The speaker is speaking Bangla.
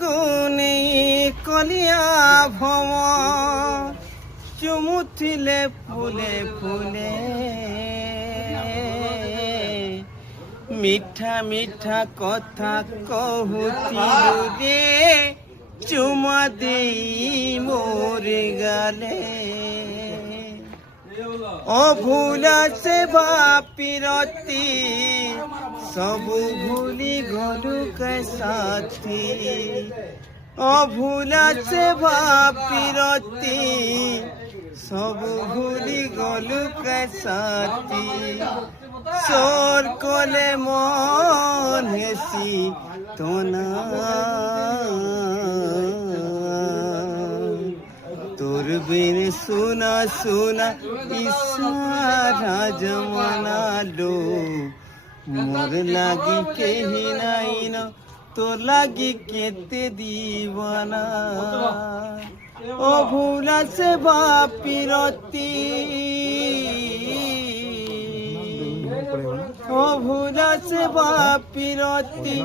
ফাগুনে কলিয়া ভম চুমুথিলে ফুলে ফুলে মিঠা মিঠা কথা কহুথিলু রে চুমা দেই মোরে গালে অভুলা সে বাপিরতি সবু ভুলি গলু কে সাথী অভুলা সে বাপিরতি সবু ভুলি গলু কে সাথী সোর কলে মন হেসি তোনা তোর বিন সুনা সুনা ইশারা জমানা লো মোর লাগি কেহি নাই ন তোর লাগি কেতে দিবানা ও ভুলা সে বাপিরতি ও ভুলা সে বাপিরতি